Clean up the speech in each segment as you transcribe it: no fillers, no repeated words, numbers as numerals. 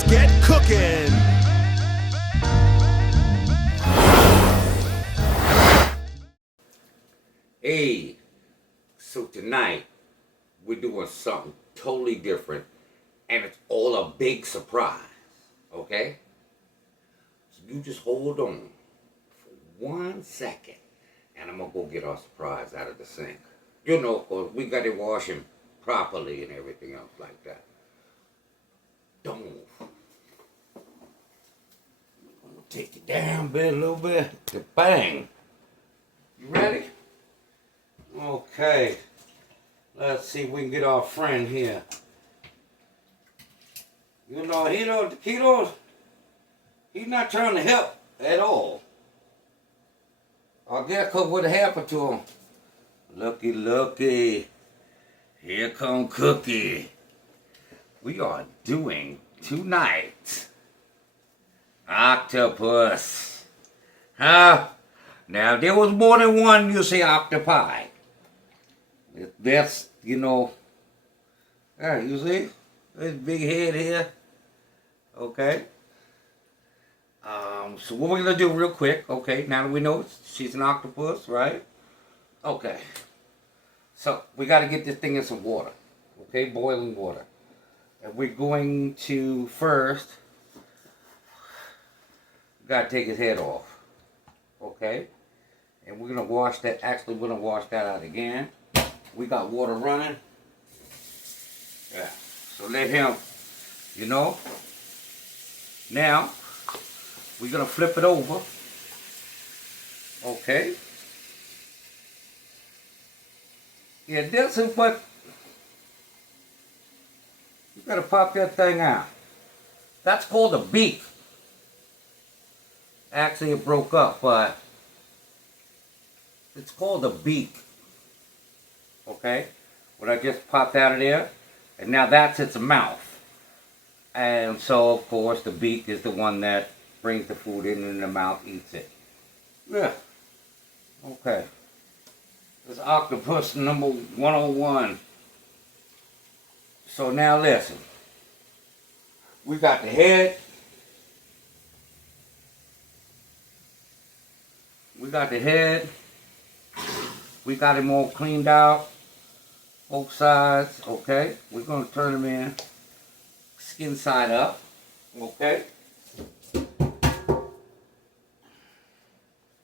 let's get cooking. Hey, so tonight we're doing something totally different, and it's all a big surprise, okay? So you just hold on for 1 second, and I'm gonna go get our surprise out of the sink. You know, 'cause we got to wash him properly and everything else like that. Don't move. I'm gonna take it down a little bit. Bang. You ready? Okay. Let's see if we can get our friend here. You know, he's not trying to help at all. I guess what happened to him. Looky. Here come Cookie. We are doing tonight octopus. Huh? Now, there was more than one, you say, octopi. That's, you know, you see? This big head here. Okay. So what we're going to do real quick, okay, now that we know she's an octopus, right? Okay. So we got to get this thing in some water, okay, boiling water. And we're going to first, got to take his head off, okay? And we're going to wash that, actually we're going to wash that out again. We got water running. Yeah, so let him, you know. Now, we're going to flip it over, okay? Yeah, this is what, you gotta pop that thing out. That's called a beak. Actually, it broke up, but it's called a beak. Okay? When I just popped out of there, and now that's its mouth. And so, of course, the beak is the one that brings the food in and the mouth eats it. Yeah. Okay. This is octopus number 101. So now listen. We got the head. We got the head. We got him all cleaned out. Both sides. Okay. We're going to turn him in. Skin side up. Okay.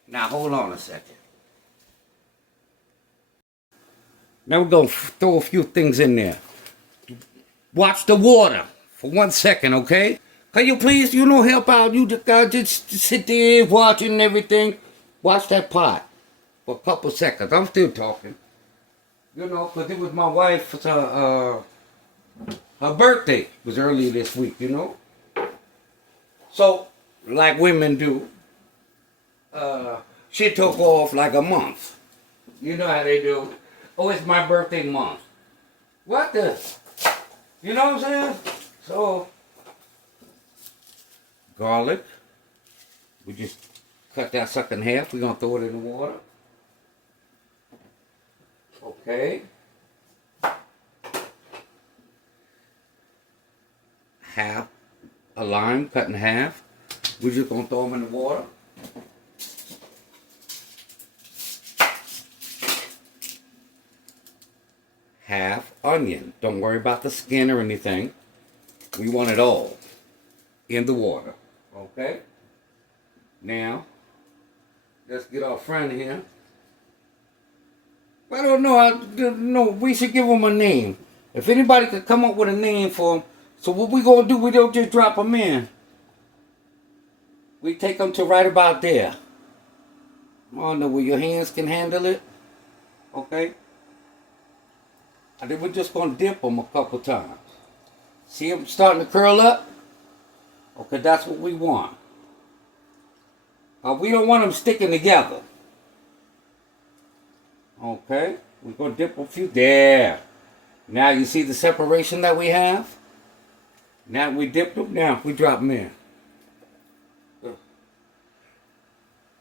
Now hold on a second. Now we're going to throw a few things in there. Watch the water for 1 second, okay? Can you please, help out? You just sit there watching everything. Watch that pot for a couple seconds. I'm still talking. Because it was my wife's, her birthday was early this week, So, like women do, she took off like a month. You know how they do. Oh, it's my birthday month. What the? You know what I'm saying? So, garlic. We just cut that sucker in half. We're going to throw it in the water. Okay. Half a lime cut in half. We're just going to throw them in the water. Half onion. Don't worry about the skin or anything. We want it all in the water. Okay? Now, let's get our friend here. I don't know. We should give him a name. If anybody could come up with a name for him. So what we going to do, we don't just drop him in. We take him to right about there. I don't know where your hands can handle it. Okay? And then we're just going to dip them a couple times. See them starting to curl up? Okay, that's what we want. We don't want them sticking together. Okay, we're going to dip a few. There. Now you see the separation that we have? Now we dip them. Now we drop them in.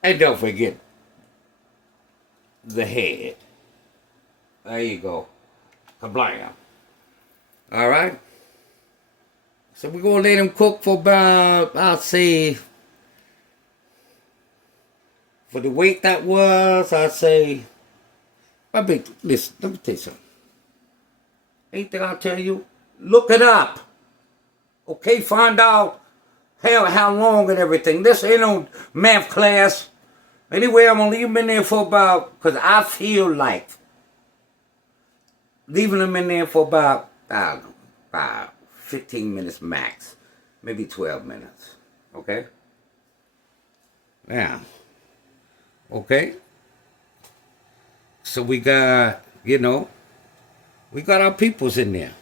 And don't forget the head. There you go. Kablam. All right. So we're going to let them cook for about, I'll say, for the weight that was, I'd say, listen, let me tell you something. Anything I'll tell you, look it up. Okay, find out how long and everything. This ain't no math class. Anyway, I'm going to leave them in there for about, because I feel like leaving them in there for about, I don't know, about 15 minutes max. Maybe 12 minutes. Okay? Now, okay? So we got, we got our peoples in there.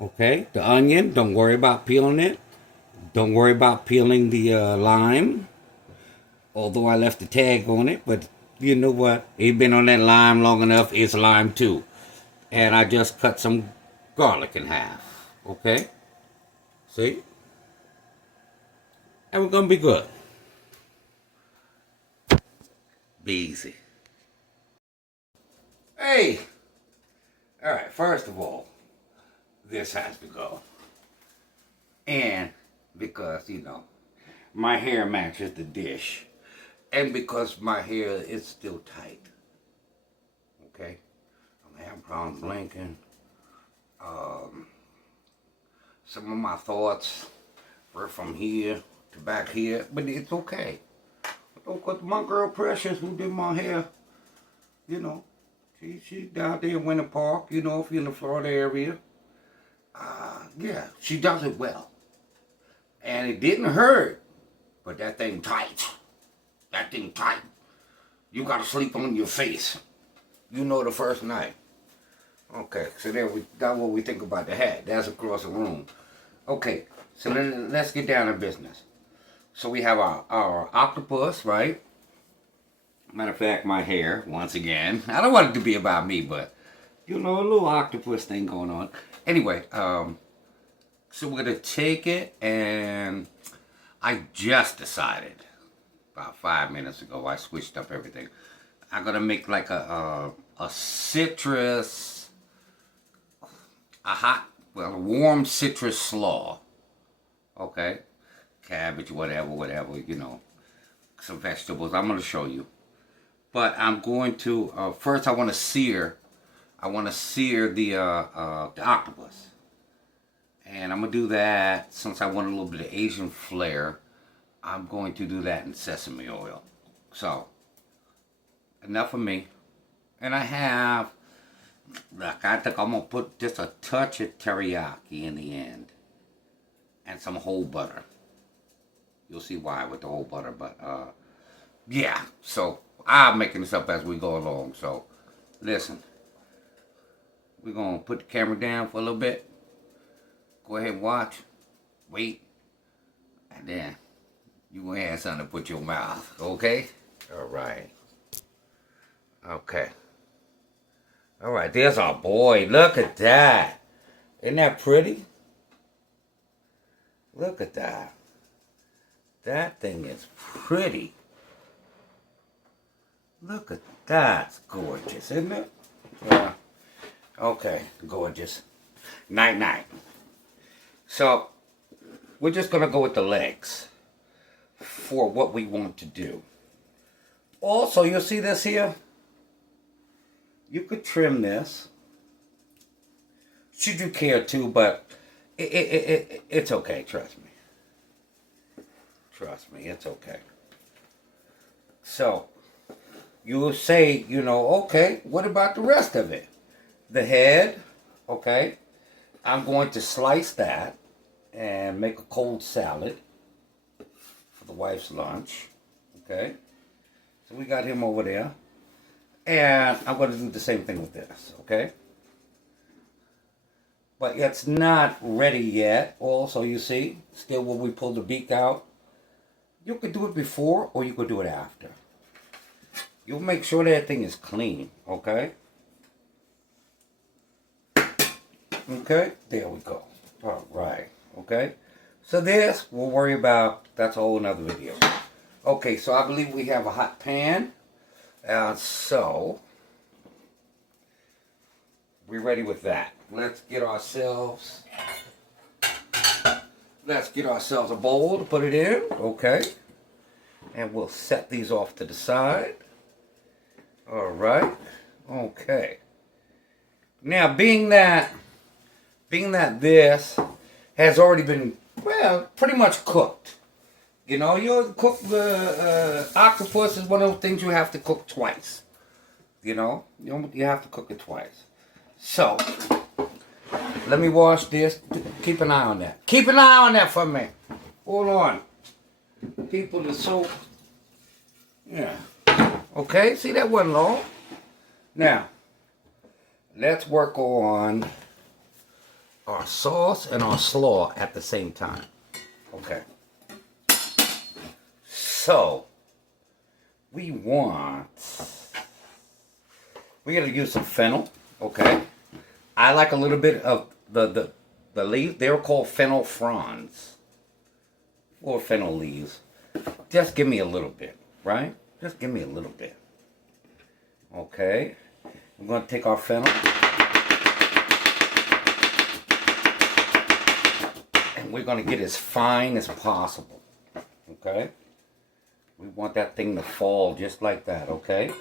Okay? The onion, don't worry about peeling it. Don't worry about peeling the lime. Although I left the tag on it, but you know what? It's been on that lime long enough, it's lime too. And I just cut some garlic in half. Okay? See? And we're gonna be good. Be easy. Hey! Alright, first of all, this has to go. And because, my hair matches the dish. And because my hair is still tight. Okay? I'm having problems blinking. Some of my thoughts were from here to back here, but it's okay. Because my girl Precious, who did my hair, she down there in Winter Park, if you're in the Florida area. Yeah, she does it well. And it didn't hurt, but that thing tight. That thing tight. You gotta sleep on your face. The first night. Okay, so there we got what we think about the hat. That's across the room. Okay, so then let's get down to business. So we have our octopus, right? Matter of fact, my hair, once again. I don't want it to be about me, but, a little octopus thing going on. Anyway, so we're going to take it, and I just decided, about 5 minutes ago, I switched up everything. I'm going to make like a citrus, a warm citrus slaw. Okay? Cabbage, whatever, some vegetables. I'm going to show you. But I'm going to, first I want to sear the octopus. And I'm going to do that, since I want a little bit of Asian flair, I'm going to do that in sesame oil. So, enough of me. And I think I'm going to put just a touch of teriyaki in the end. And some whole butter. You'll see why with the whole butter, but, yeah. So, I'm making this up as we go along. So, listen. We're going to put the camera down for a little bit. Go ahead and watch. Wait. And then you're going to have something to put in your mouth. Okay? All right. Okay. All right. There's our boy. Look at that. Isn't that pretty? Look at that. That thing is pretty. Look at that. It's gorgeous, isn't it? Yeah. Okay. Gorgeous. Night-night. So, we're just going to go with the legs for what we want to do. Also, you'll see this here. You could trim this. Should you care to, but it's okay, trust me. Trust me, it's okay. So, you will say, okay, what about the rest of it? The head, okay. I'm going to slice that and make a cold salad for the wife's lunch. Okay? So we got him over there. And I'm going to do the same thing with this. Okay? But it's not ready yet. Also, you see, still when we pull the beak out, you could do it before or you could do it after. You'll make sure that thing is clean. Okay? Okay, there we go. All right, okay. So this, we'll worry about, that's a whole nother video. Okay, so I believe we have a hot pan. So, we're ready with that. Let's get ourselves Let's get ourselves a bowl to put it in. Okay. And we'll set these off to the side. All right. Okay. Now, being that this has already been, well, pretty much cooked. You know, you cook the octopus is one of those things you have to cook twice. You know, you have to cook it twice. So, let me wash this. Keep an eye on that. Keep an eye on that for me. Hold on. People are so, yeah. Okay, see that wasn't long. Now, let's work on our sauce and our slaw at the same time. Okay. So, we gotta use some fennel, okay? I like a little bit of the leaves. They're called fennel fronds. Or fennel leaves. Just give me a little bit, right? Just give me a little bit. Okay. We're gonna take our fennel. And we're gonna get as fine as possible. Okay? We want that thing to fall just like that, okay?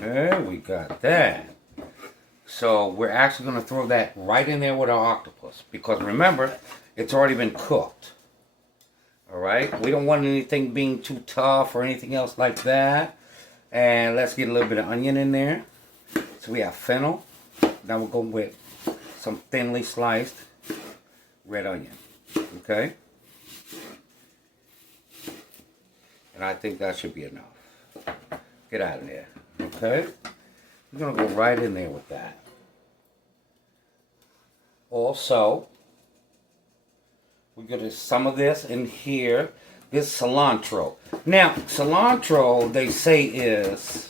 Okay, we got that. So we're actually going to throw that right in there with our octopus. Because remember, it's already been cooked. Alright? We don't want anything being too tough or anything else like that. And let's get a little bit of onion in there. So we have fennel. Now we'll go with some thinly sliced red onion. Okay? And I think that should be enough. Get out of there. Okay? We're going to go right in there with that. Also, we're going to some of this in here. This cilantro. Now, cilantro, they say, is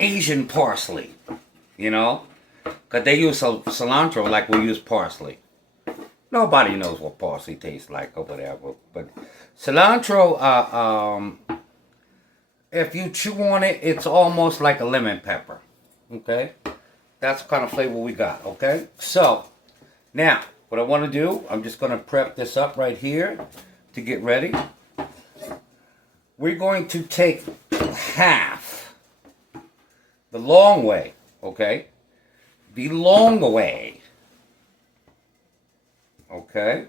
Asian parsley. You know? Because they use cilantro like we use parsley. Nobody knows what parsley tastes like or whatever. But cilantro, if you chew on it, it's almost like a lemon pepper. Okay? That's the kind of flavor we got. Okay? So, now, what I want to do, I'm just going to prep this up right here to get ready. We're going to take half the long way. Okay? The long way. Okay?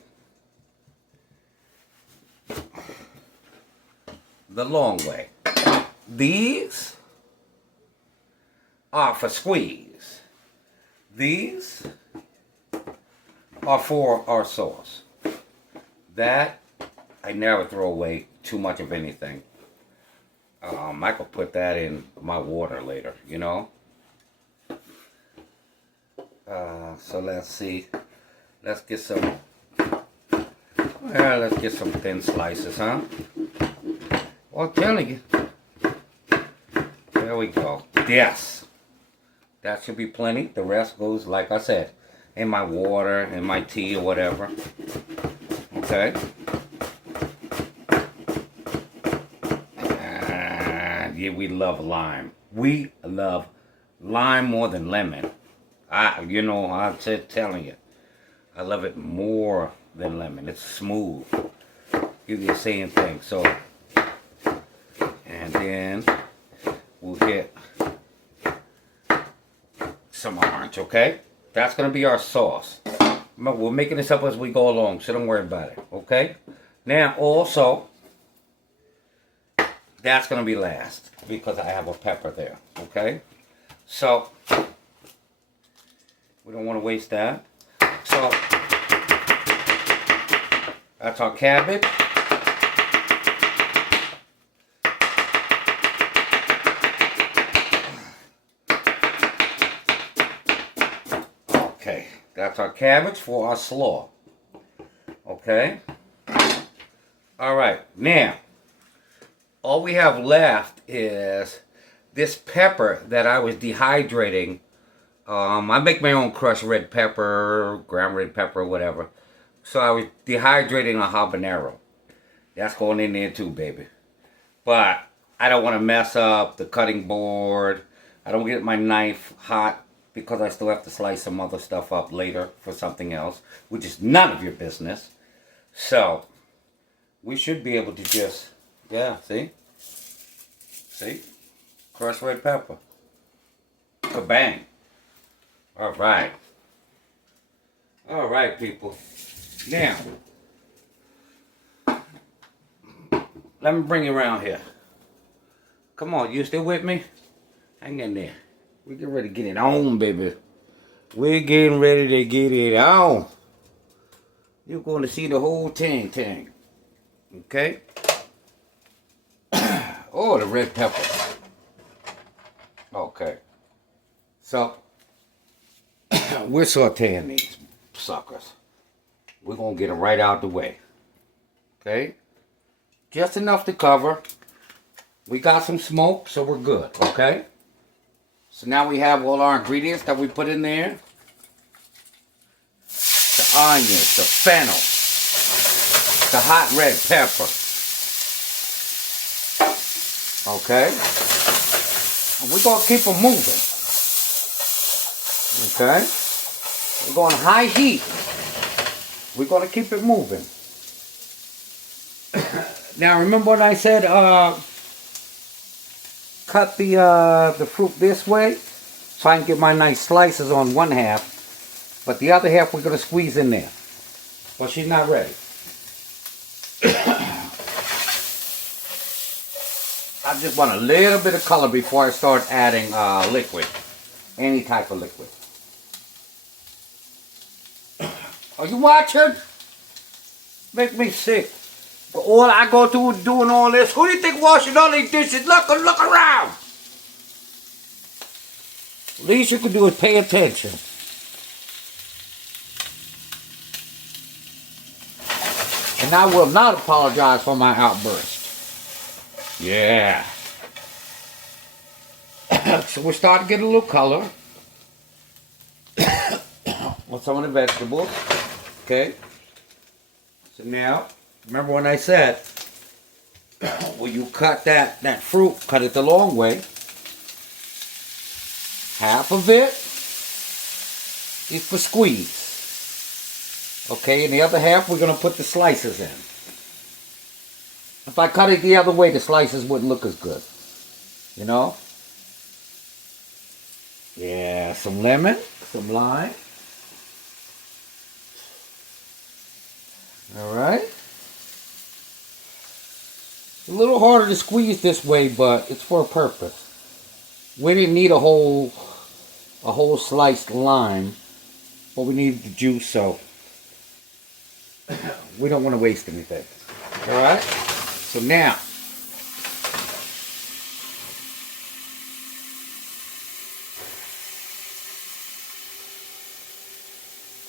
The long way. These are for squeeze. These are for our sauce. That, I never throw away too much of anything. I could put that in my water later, you know? So let's see. Let's get some, well, let's get some thin slices, huh? Well, I'm telling you. There we go. Yes. That should be plenty. The rest goes, like I said, in my water, in my tea, or whatever. Okay. Yeah, we love lime. We love lime more than lemon. I'm telling you. I love it more than lemon. It's smooth. Give you the same thing. So, and then we'll get some orange, okay? That's going to be our sauce. We're making this up as we go along, so don't worry about it, okay? Now, also, that's going to be last because I have a pepper there, okay? So, we don't want to waste that. So, that's our cabbage. Okay, that's our cabbage for our slaw. Okay? Alright, now, all we have left is this pepper that I was dehydrating. I make my own crushed red pepper, ground red pepper, whatever. So I was dehydrating a habanero. That's going in there too, baby. But I don't want to mess up the cutting board. I don't get my knife hot because I still have to slice some other stuff up later for something else, which is none of your business. So, we should be able to just, yeah, see? See? Crushed red pepper. Kabang. All right. All right, people. Now, let me bring you around here. Come on, you still with me? Hang in there. We get ready to get it on, baby. We're getting ready to get it on. You're going to see the whole thing. Okay? Oh, the red pepper. Okay. So, we're sauteing these suckers. We're going to get them right out the way. Okay? Just enough to cover. We got some smoke, so we're good. Okay? So now we have all our ingredients that we put in there. The onions, the fennel, the hot red pepper. Okay? And we're going to keep them moving. Okay? We're going high heat. We're going to keep it moving. Now remember what I said, cut the fruit this way so I can get my nice slices on one half, but the other half we're going to squeeze in there. But she's not ready. I just want a little bit of color before I start adding liquid. Any type of liquid. Are you watching? Make me sick. But all I go through doing all this, who do you think washing all these dishes? Look around. Least you can do is pay attention. And I will not apologize for my outburst. Yeah. So we're starting to get a little color with some of the vegetables. Okay. So now, remember when I said, when you cut that fruit, cut it the long way. Half of it is for squeeze. Okay, and the other half we're going to put the slices in. If I cut it the other way, the slices wouldn't look as good. You know? Yeah, some lemon, some lime. Alright. A little harder to squeeze this way, but it's for a purpose. We didn't need a whole sliced lime, but we needed the juice, so we don't want to waste anything. Alright? So now,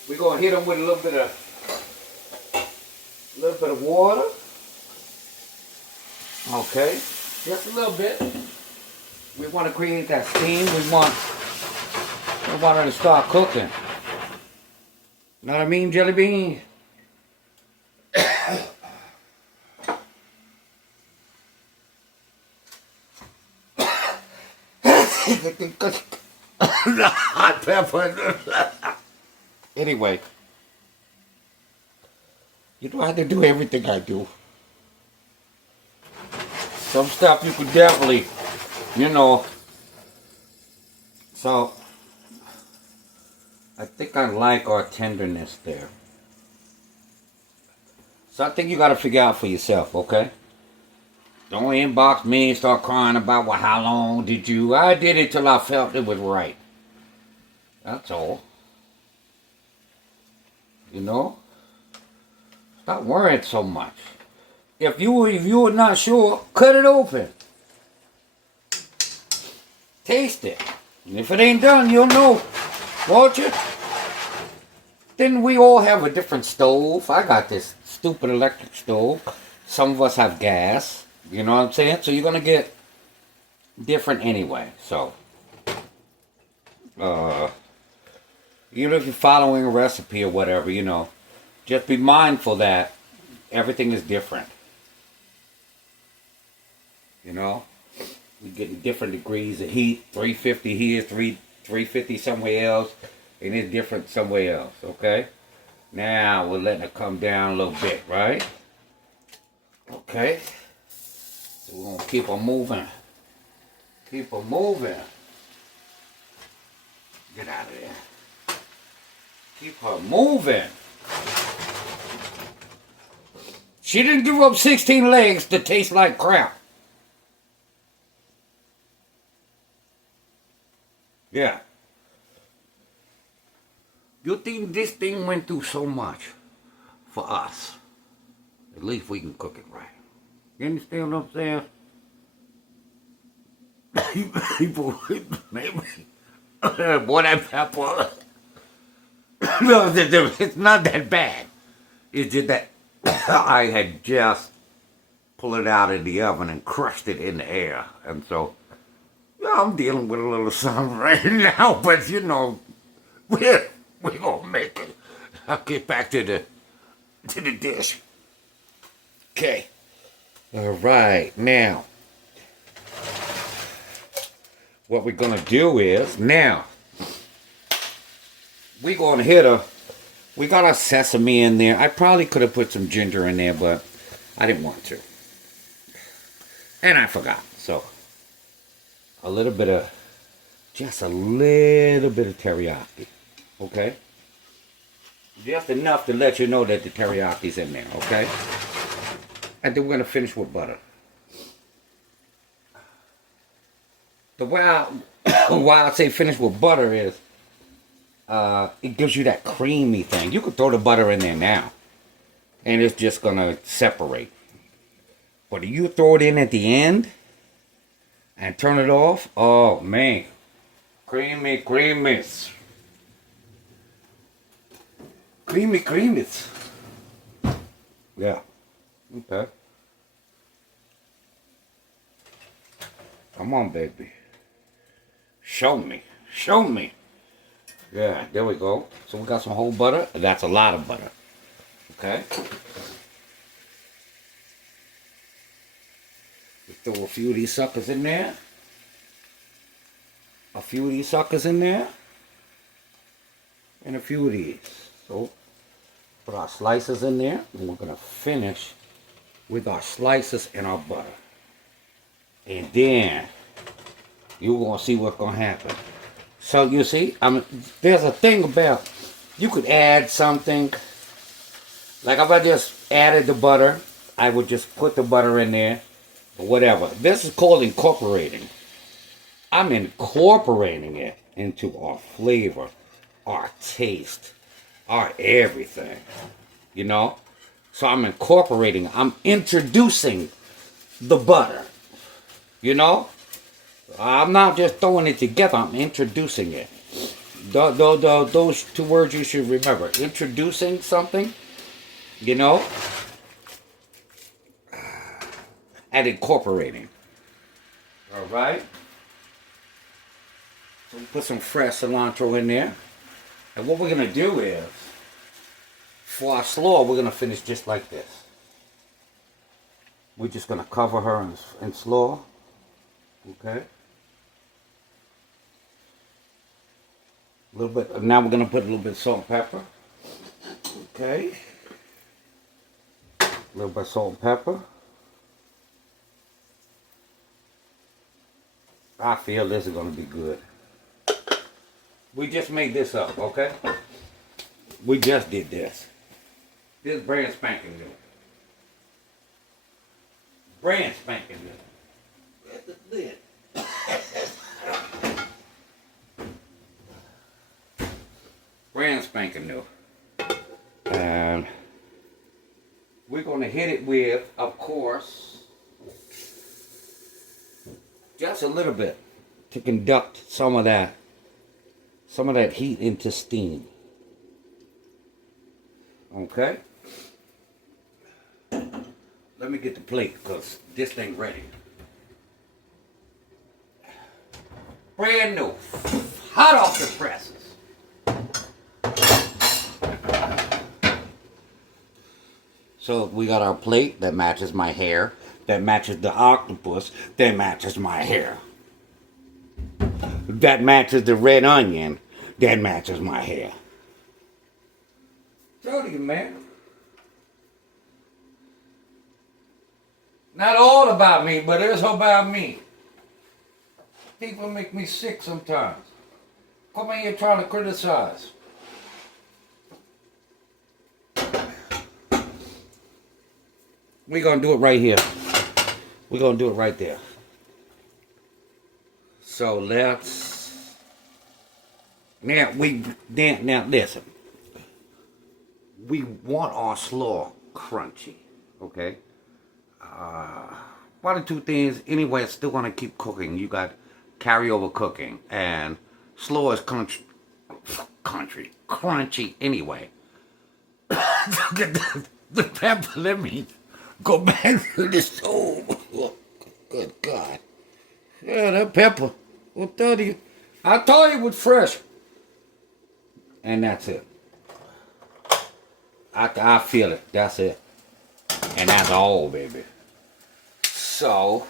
we're going to hit them with a little bit of water. Okay, just a little bit. We want to create that steam. We want her to start cooking. Know what I mean, Jelly Bean? Hot pepper. Anyway, you don't have to do everything I do. Some stuff you could definitely, you know. So, I think I like our tenderness there. So I think you got to figure out for yourself, okay? Don't inbox me and start crying about, well, how long did you? I did it till I felt it was right. That's all. You know? Stop worrying so much. If you were not sure, cut it open. Taste it. And if it ain't done, you'll know. Won't you? Then we all have a different stove. I got this stupid electric stove. Some of us have gas. You know what I'm saying? So you're going to get different anyway. So, even if you're following a recipe or whatever, you know, just be mindful that everything is different. You know, we're getting different degrees of heat. 350 here, 3 350 somewhere else, and it's different somewhere else, okay? Now we're letting it come down a little bit, right? Okay. So we're gonna keep on moving. Keep on moving. Get out of there. Keep her moving. She didn't give up 16 legs to taste like crap. Yeah. You think this thing went through so much for us? At least we can cook it right. You understand what I'm saying? People, maybe. Boy, that pepper. No, it's not that bad. It's just that I had just pulled it out of the oven and crushed it in the air. And so, yeah, I'm dealing with a little something right now. But, you know, we're going to make it. I'll get back to the dish. Okay. All right. Now, what we're going to do is, now, we're going to hit we got our sesame in there. I probably could have put some ginger in there, but I didn't want to. And I forgot. So, just a little bit of teriyaki. Okay? Just enough to let you know that the teriyaki's in there, okay? And then we're going to finish with butter. The way why I say finish with butter is, it gives you that creamy thing. You could throw the butter in there now, and it's just going to separate. But if you throw it in at the end and turn it off, oh man, creamy. Creamy. Yeah. Okay. Come on, baby. Show me. Yeah, there we go. So we got some whole butter. That's a lot of butter. Okay. We throw a few of these suckers in there. And a few of these. So put our slices in there, and we're gonna finish with our slices and our butter. And then you're gonna see what's gonna happen. So you see, there's a thing about, you could add something. Like if I just added the butter, I would just put the butter in there, or whatever. This is called incorporating. I'm incorporating it into our flavor, our taste, our everything. You know? So I'm introducing the butter. You know? I'm not just throwing it together, I'm introducing it. Those two words you should remember. Introducing something, you know, and incorporating. Alright? So we put some fresh cilantro in there. And what we're going to do is, for our slaw, we're going to finish just like this. We're just going to cover her in slaw. Okay? A little bit. Now we're going to put a little bit of salt and pepper. Okay? A little bit of salt and pepper. I feel this is going to be good. We just made this up, okay? We just did this. This is brand spanking new. Brand spanking new. Where's the lid? Brand spanking new. And we're going to hit it with, of course, just a little bit to conduct some of that heat into steam. Okay? Let me get the plate because this thing ready. Brand new. Hot off the presses. So we got our plate that matches my hair, that matches the octopus, that matches my hair. that matches the red onion, that matches my hair. Told you, man. Not all about me, but it's about me. People make me sick sometimes. Come in here trying to criticize. We're gonna do it right here. We're gonna do it right there. So let's now listen. We want our slaw crunchy, okay? One or two things. Anyway, it's still gonna keep cooking. You got carryover cooking, and slaw is crunchy anyway. The pepper. Let me go back to the stove. Oh, good God! Yeah, that pepper. I'll tell you. I told you it was fresh, and that's it. I feel it. That's it, and that's all, baby. So,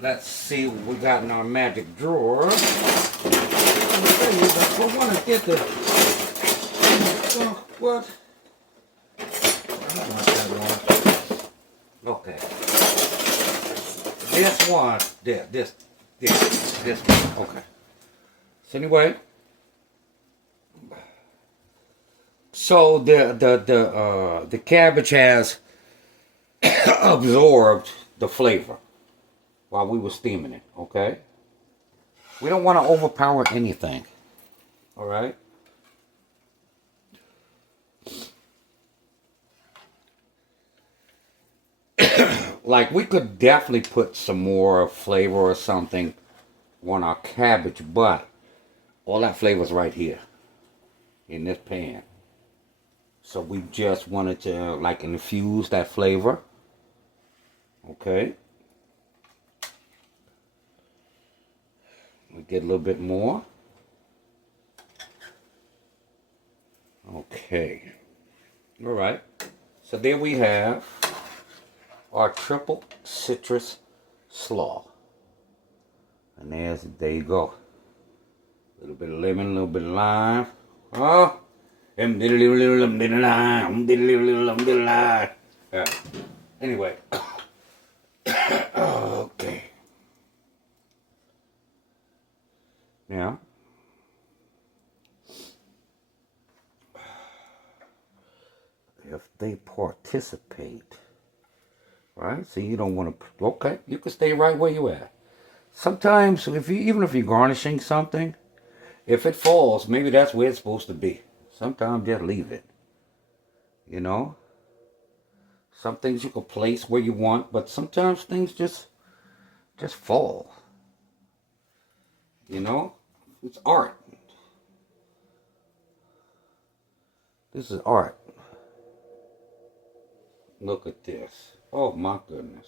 let's see what we got in our magic drawer. We want to get the... what? I don't want that one. Okay. This one. This one. Okay. So anyway. So the cabbage has absorbed the flavor while we were steaming it, okay? We don't want to overpower anything, all right? Like, we could definitely put some more flavor or something on our cabbage, but all that flavor's right here in this pan. So we just wanted to, like, infuse that flavor. Okay. We get a little bit more. Okay. All right. So there we have our triple citrus slaw. And there you go. A little bit of lemon, a little bit of lime. Oh. Anyway. Okay. Now, if they participate, right? So you don't want to. Okay, you can stay right where you at. Sometimes, even if you're garnishing something, if it falls, maybe that's where it's supposed to be. Sometimes just leave it. You know. Some things you can place where you want, but sometimes things just fall. You know? It's art. This is art. Look at this. Oh my goodness.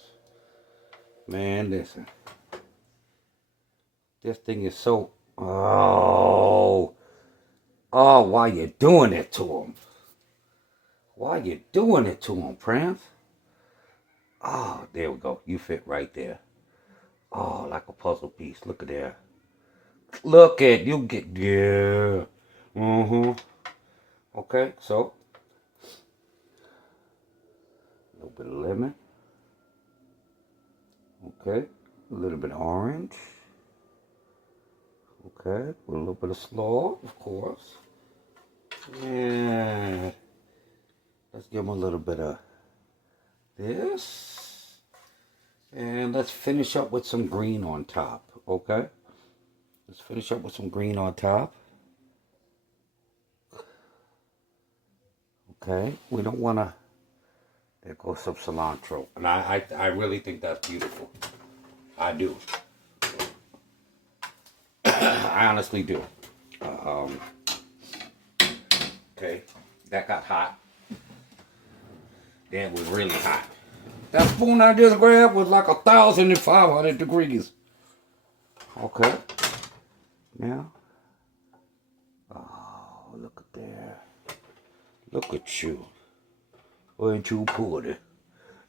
Man, listen. This thing is so... Oh, why you doing it to him? Why you doing it to him, Prance? Oh, there we go. You fit right there. Oh, like a puzzle piece. Look at there. Look at you get yeah. Okay, so a little bit of lemon. Okay, a little bit of orange. Okay, with a little bit of slaw, of course. And let's give them a little bit of this. And let's finish up with some green on top, okay? Let's finish up with some green on top. Okay, we don't want to... There goes some cilantro. And I really think that's beautiful. I do. I honestly do. Okay, that got hot. That was really hot. That spoon I just grabbed was like 1,500 degrees. Okay. Now. Oh, look at there. Look at you. Ain't you pretty?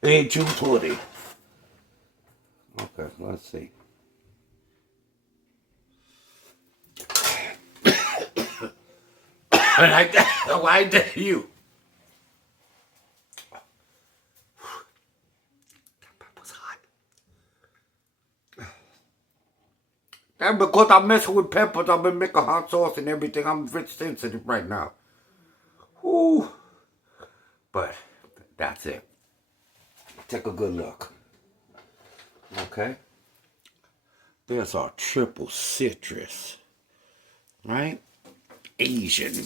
Ain't you pretty? Okay, let's see. like that. Why dare you? That pepper's hot. And because I'm messing with peppers, I've been making hot sauce and everything. I'm very sensitive right now. Ooh. But that's it. Take a good look. Okay? There's our triple citrus. Right? Asian.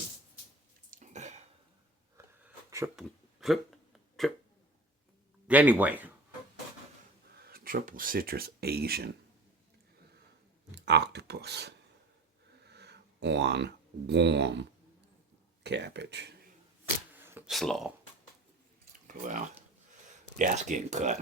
Triple. Anyway. Triple citrus Asian octopus on warm cabbage. Slaw. Well, that's getting cut.